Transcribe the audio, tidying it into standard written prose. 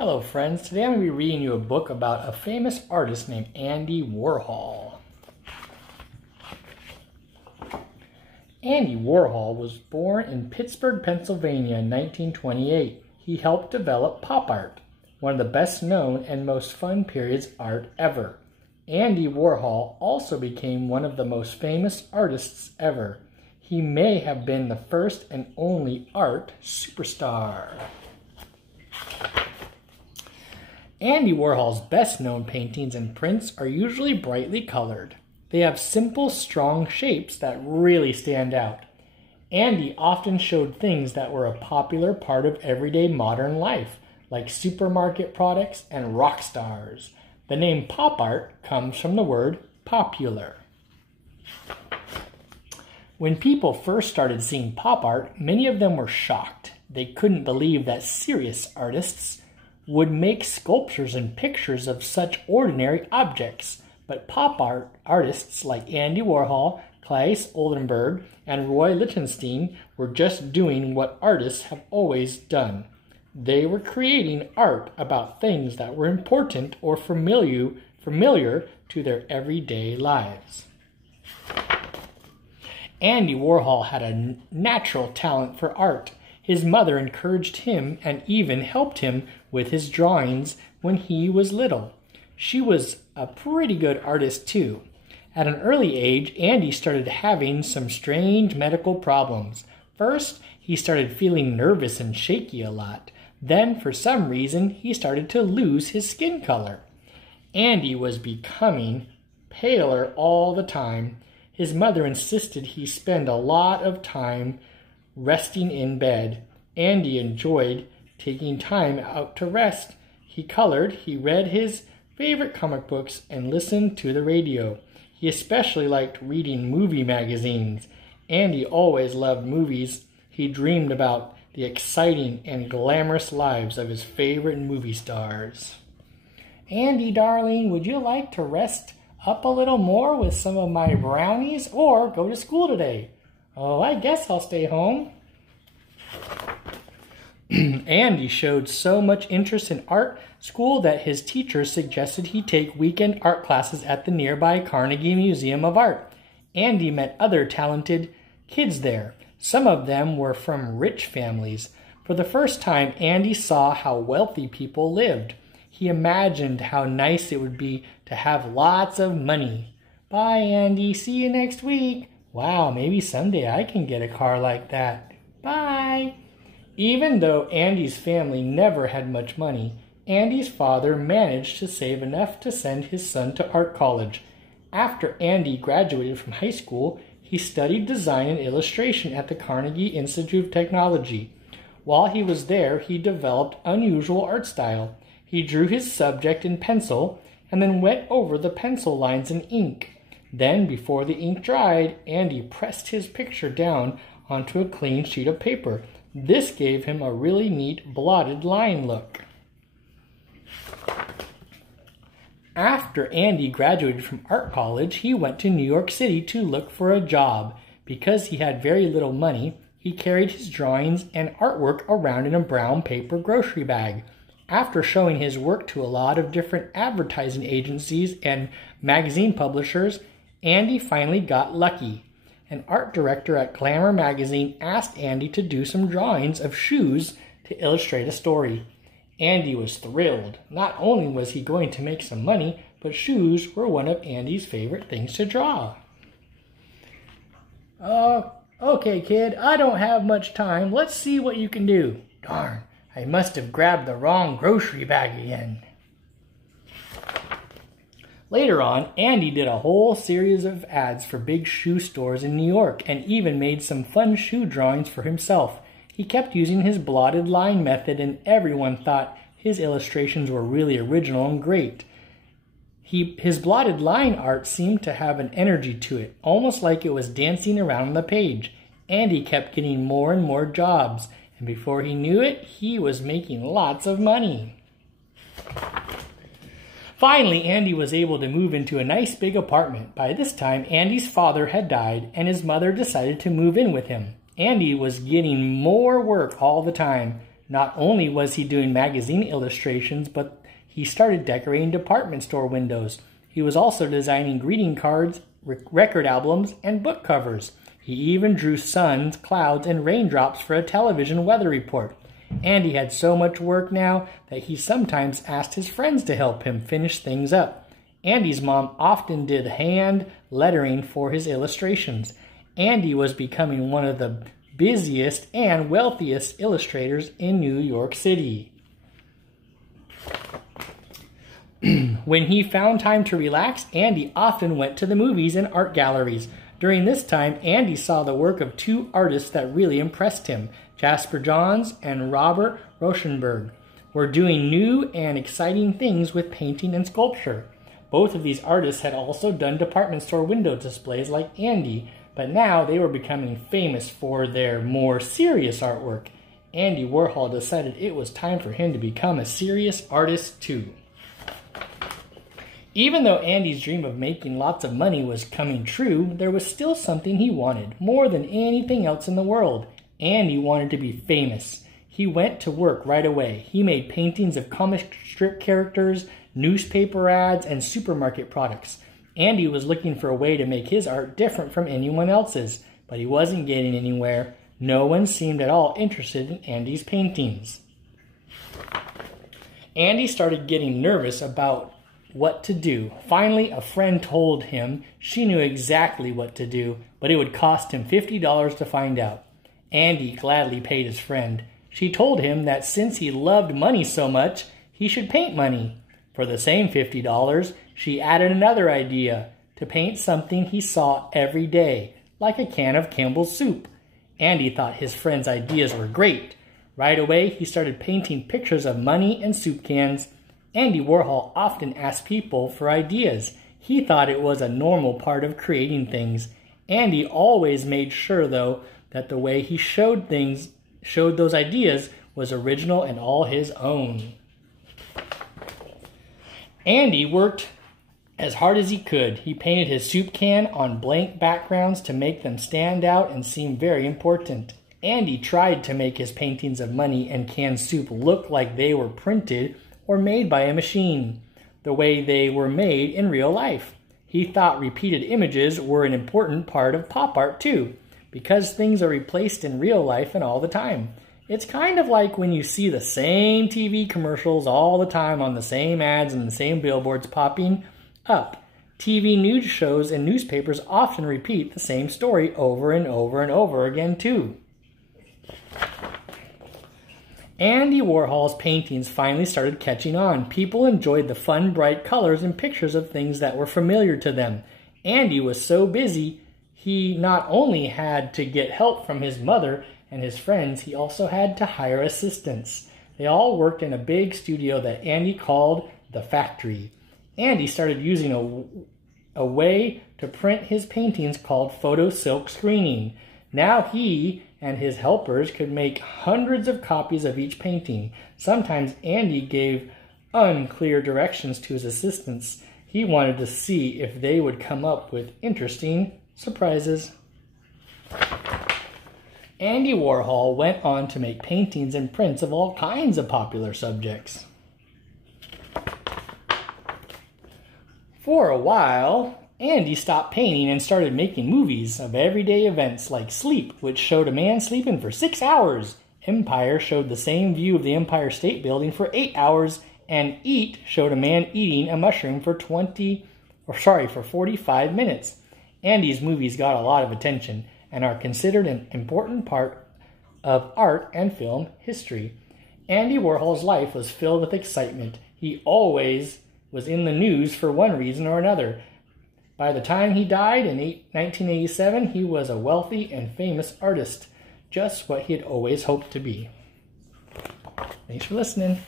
Hello friends, today I'm going to be reading you a book about a famous artist named Andy Warhol. Andy Warhol was born in Pittsburgh, Pennsylvania in 1928. He helped develop pop art, one of the best known and most fun periods art ever. Andy Warhol also became one of the most famous artists ever. He may have been the first and only art superstar. Andy Warhol's best-known paintings and prints are usually brightly colored. They have simple, strong shapes that really stand out. Andy often showed things that were a popular part of everyday modern life, like supermarket products and rock stars. The name pop art comes from the word popular. When people first started seeing pop art, many of them were shocked. They couldn't believe that serious artists would make sculptures and pictures of such ordinary objects. But pop art artists like Andy Warhol, Claes Oldenburg, and Roy Lichtenstein were just doing what artists have always done. They were creating art about things that were important or familiar to their everyday lives. Andy Warhol had a natural talent for art. His mother encouraged him and even helped him with his drawings when he was little. She was a pretty good artist too. At an early age, Andy started having some strange medical problems. First, he started feeling nervous and shaky a lot. Then, for some reason, he started to lose his skin color. Andy was becoming paler all the time. His mother insisted he spend a lot of time resting in bed. Andy enjoyed taking time out to rest. He colored, he read his favorite comic books, and listened to the radio. He especially liked reading movie magazines. Andy always loved movies. He dreamed about the exciting and glamorous lives of his favorite movie stars. Andy, darling, would you like to rest up a little more with some of my brownies or go to school today? Oh, I guess I'll stay home. Andy showed so much interest in art school that his teachers suggested he take weekend art classes at the nearby Carnegie Museum of Art. Andy met other talented kids there. Some of them were from rich families. For the first time, Andy saw how wealthy people lived. He imagined how nice it would be to have lots of money. Bye, Andy. See you next week. Wow, maybe someday I can get a car like that. Bye. Even though Andy's family never had much money, Andy's father managed to save enough to send his son to art college. After Andy graduated from high school, he studied design and illustration at the Carnegie Institute of Technology. While he was there, he developed unusual art style. He drew his subject in pencil and then went over the pencil lines in ink. Then, before the ink dried, Andy pressed his picture down onto a clean sheet of paper. This gave him a really neat blotted line look. After Andy graduated from art college, he went to New York City to look for a job. Because he had very little money, he carried his drawings and artwork around in a brown paper grocery bag. After showing his work to a lot of different advertising agencies and magazine publishers, Andy finally got lucky. An art director at Glamour magazine asked Andy to do some drawings of shoes to illustrate a story. Andy was thrilled. Not only was he going to make some money, but shoes were one of Andy's favorite things to draw. Okay, kid, I don't have much time. Let's see what you can do. Darn, I must have grabbed the wrong grocery bag again. Later on, Andy did a whole series of ads for big shoe stores in New York and even made some fun shoe drawings for himself. He kept using his blotted line method and everyone thought his illustrations were really original and great. His blotted line art seemed to have an energy to it, almost like it was dancing around the page. Andy kept getting more and more jobs, and before he knew it, he was making lots of money. Finally, Andy was able to move into a nice big apartment. By this time, Andy's father had died, and his mother decided to move in with him. Andy was getting more work all the time. Not only was he doing magazine illustrations, but he started decorating department store windows. He was also designing greeting cards, record albums, and book covers. He even drew suns, clouds, and raindrops for a television weather report. Andy had so much work now that he sometimes asked his friends to help him finish things up. Andy's mom often did hand lettering for his illustrations. Andy was becoming one of the busiest and wealthiest illustrators in New York City. When he found time to relax, Andy often went to the movies and art galleries. During this time, Andy saw the work of two artists that really impressed him. Jasper Johns and Robert Rauschenberg were doing new and exciting things with painting and sculpture. Both of these artists had also done department store window displays like Andy, but now they were becoming famous for their more serious artwork. Andy Warhol decided it was time for him to become a serious artist too. Even though Andy's dream of making lots of money was coming true, there was still something he wanted more than anything else in the world. Andy wanted to be famous. He went to work right away. He made paintings of comic strip characters, newspaper ads, and supermarket products. Andy was looking for a way to make his art different from anyone else's, but he wasn't getting anywhere. No one seemed at all interested in Andy's paintings. Andy started getting nervous about what to do. Finally, a friend told him she knew exactly what to do, but it would cost him $50 to find out. Andy gladly paid his friend. She told him that since he loved money so much, he should paint money. For the same $50, she added another idea, to paint something he saw every day, like a can of Campbell's soup. Andy thought his friend's ideas were great. Right away, he started painting pictures of money and soup cans. Andy Warhol often asked people for ideas. He thought it was a normal part of creating things. Andy always made sure, though, that the way he showed those ideas was original and all his own. Andy worked as hard as he could. He painted his soup can on blank backgrounds to make them stand out and seem very important. Andy tried to make his paintings of money and canned soup look like they were printed or made by a machine, the way they were made in real life. He thought repeated images were an important part of pop art too, because things are replaced in real life and all the time. It's kind of like when you see the same TV commercials all the time on the same ads and the same billboards popping up. TV news shows and newspapers often repeat the same story over and over and over again too. Andy Warhol's paintings finally started catching on. People enjoyed the fun, bright colors and pictures of things that were familiar to them. Andy was so busy, he not only had to get help from his mother and his friends, he also had to hire assistants. They all worked in a big studio that Andy called the factory. Andy started using a way to print his paintings called photo silk screening. Now he and his helpers could make hundreds of copies of each painting. Sometimes Andy gave unclear directions to his assistants. He wanted to see if they would come up with interesting surprises. Andy Warhol went on to make paintings and prints of all kinds of popular subjects. For a while, Andy stopped painting and started making movies of everyday events like Sleep, which showed a man sleeping for 6 hours. Empire showed the same view of the Empire State Building for 8 hours, and Eat showed a man eating a mushroom for 45 minutes. Andy's movies got a lot of attention and are considered an important part of art and film history. Andy Warhol's life was filled with excitement. He always was in the news for one reason or another. By the time he died in 1987, he was a wealthy and famous artist, just what he had always hoped to be. Thanks for listening.